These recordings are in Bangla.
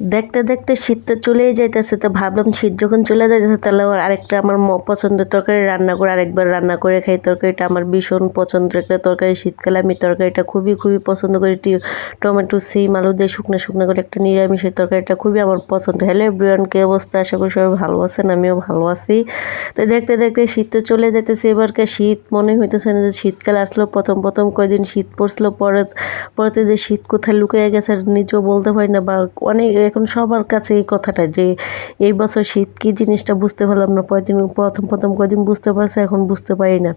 দেখতে দেখতে শীত তো চলেই যাইতেছে, তো ভাবলাম শীত যখন চলে যাইতেছে তাহলে আবার আরেকটা আমার পছন্দের তরকারি রান্না করে আরেকবার রান্না করে খাই। তরকারিটা আমার ভীষণ পছন্দের একটা তরকারি, শীতকালে আমি তরকারিটা খুবই খুবই পছন্দ করি। টমেটো সিম আলু দিয়ে শুকনো শুকনো করে একটা নিরামিষের তরকারিটা খুবই আমার পছন্দ। হ্যালো এভরিওয়ান, কি অবস্থা? আশা করি সবাই ভালো আছেন, আমিও ভালো আছি। তো দেখতে দেখতে শীত তো চলে যাইতেছে, এবারকে শীত মনে হইতেছে না যে শীতকাল আসলো। প্রথম প্রথম কয়দিন শীত পড়ছিল, পরেতে যে শীত কোথায় লুকিয়ে গেছে নিজেও বলতে পারি না। বা অনেক এখন সবার কাছে এই কথাটা যে এই বছর শীত কী জিনিসটা বুঝতে পারলাম না। প্রথম প্রথম কদিন বুঝতে পারছে, এখন বুঝতে পারি না।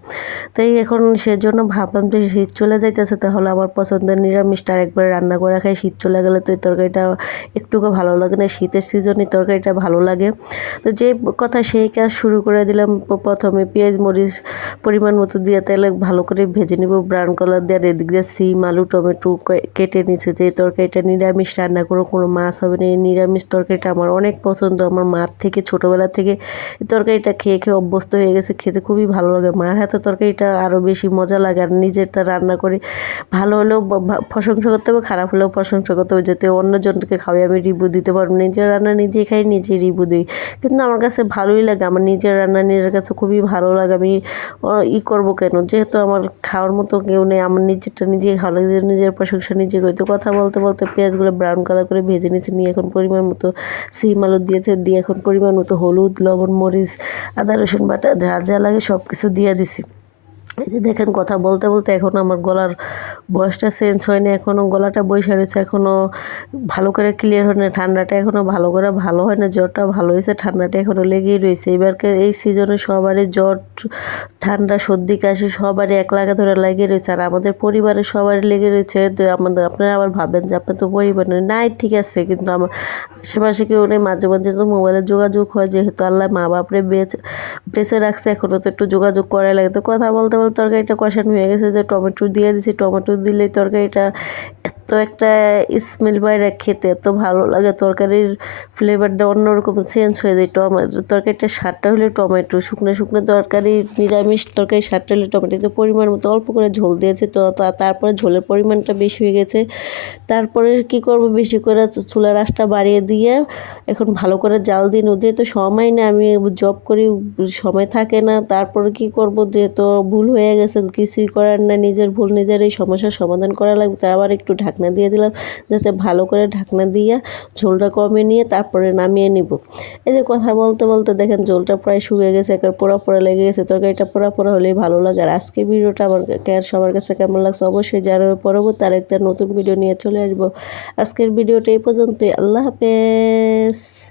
তাই এখন সেজন্য ভাবলাম যে শীত চলে যাইতেছে, তাহলে আমার পছন্দের নিরামিষটা আরেকবার রান্না করে খাই। শীত চলে গেলে তো এই তরকারিটা একটুকু ভালো লাগে না, শীতের সিজনে তরকারিটা ভালো লাগে। তো যে কথা সেই কাজ শুরু করে দিলাম। প্রথমে পেঁয়াজ মরিচ পরিমাণ মতো দিয়ে তেলে ভালো করে ভেজে নিব ব্রাউন কালার দিয়ে। আর এদিক দিয়ে সিম আলু টমেটো কেটে নিছে। যে তরকারিটা নিরামিষ রান্না করো, কোনো মাছ হবে না। এই নিরামিষ তরকারিটা আমার অনেক পছন্দ। আমার মার থেকে ছোটোবেলা থেকে এই তরকারিটা খেয়ে খেয়ে অভ্যস্ত হয়ে গেছে, খেতে খুবই ভালো লাগে। মার হাতে তরকারিটা আরও বেশি মজা লাগে। আর নিজেরটা রান্না করে ভালো হলেও প্রশংসা করতে হবে, খারাপ হলেও প্রশংসা করতে হবে, যাতে অন্যজনকে খাওয়াই আমি রিভিউ দিতে পারবো। নিজের রান্না নিজেই খাই, নিজেই রিভিউ দিই, কিন্তু আমার কাছে ভালোই লাগে। আমার নিজের রান্না নিজের কাছে খুবই ভালো লাগে। আমি করবো কেন, যেহেতু আমার খাওয়ার মতো কেউ নেই, আমার নিজেরটা নিজেই ভালো লাগে, নিজের প্রশংসা নিজে করি। তো কথা বলতে বলতে পেঁয়াজগুলো ব্রাউন কালার করে ভেজে নিয়েছি, নিয়ে এখন পরিমাণ মতো সিম আলু দিয়েছে, দিয়ে এখন পরিমাণ মতো হলুদ লবণ মরিচ আদা রসুন বাটা যা যা লাগে সব কিছু দিয়ে দিছি। এই যে দেখেন কথা বলতে বলতে এখনও আমার গলার ভয়েসটা চেঞ্জ হয়নি, এখনও গলাটা বসে রয়েছে, এখনও ভালো করে ক্লিয়ার হয় না। ঠান্ডাটা এখনও ভালো করে ভালো হয় না, জ্বরটা ভালো হয়েছে, ঠান্ডাটা এখনও লেগেই রয়েছে। এবারকার এই সিজনে সবারই জ্বর ঠান্ডা সর্দি কাশি সবারই এক লাগা ধরে লেগে রয়েছে। আর আমাদের পরিবারের সবারই লেগে রয়েছে। তো আপনারা আবার ভাবেন যে আপনার তো পরিবার নাই, ঠিক আছে, কিন্তু আমার আশেপাশে কেউ নেই। মাঝে মাঝে তো মোবাইলে যোগাযোগ হয়, যেহেতু আল্লাহ মা বাপরে বেঁচে রাখছে, এখনও তো একটু যোগাযোগ করাই লাগে। তো কথা বলতে বলতে তরকারিটা কষানো হয়ে গেছে, যে টমেটো দিয়ে দিছি। টমেটো দিলেই তরকারিটা এত একটা স্মেল বাইরে, খেতে এত ভালো লাগে। তরকারির ফ্লেভারটা অন্যরকম চেঞ্জ হয়ে যায়। তরকারিটার স্বাদটা হলে টমেটো, শুকনো শুকনো তরকারি নিরামিষ তরকারি স্বাদটা হলে টমেটো। তো পরিমাণ মতো অল্প করে ঝোল দিয়েছে, তো তারপরে ঝোলের পরিমাণটা বেশি হয়ে গেছে। তারপরে কি করব, বেশি করে চুলার আঁচটা বাড়িয়ে দিয়ে এখন ভালো করে জাল দিন। যেহেতু সময় না, আমি জব করি, সময় থাকে না। তারপরে কি করব, যেহেতু ভুল হয়ে গেছে, কিছুই করার না, নিজের ভুল নিজের এই সমস্যার সমাধান করা লাগবে। তাই আবার একটু ঢাকনা দিয়ে দিলাম, যাতে ভালো করে ঢাকনা দিয়ে ঝোলটা কমে নিয়ে তারপরে নামিয়ে নিব। এই যে কথা বলতে বলতে দেখেন ঝোলটা প্রায় শুকিয়ে গেছে, একবার পোড়া পোড়া লেগে গেছে। তরকারিটা পোড়া পোড়া হলেই ভালো লাগে। আর আজকের ভিডিওটা আমার সবার কাছে কেমন লাগছে অবশ্যই জানাবেন। পরবর্তী আরেকটা নতুন ভিডিও নিয়ে চলে আসবো। আজকের ভিডিওটা এই পর্যন্তই। আল্লাহ হাফেজ।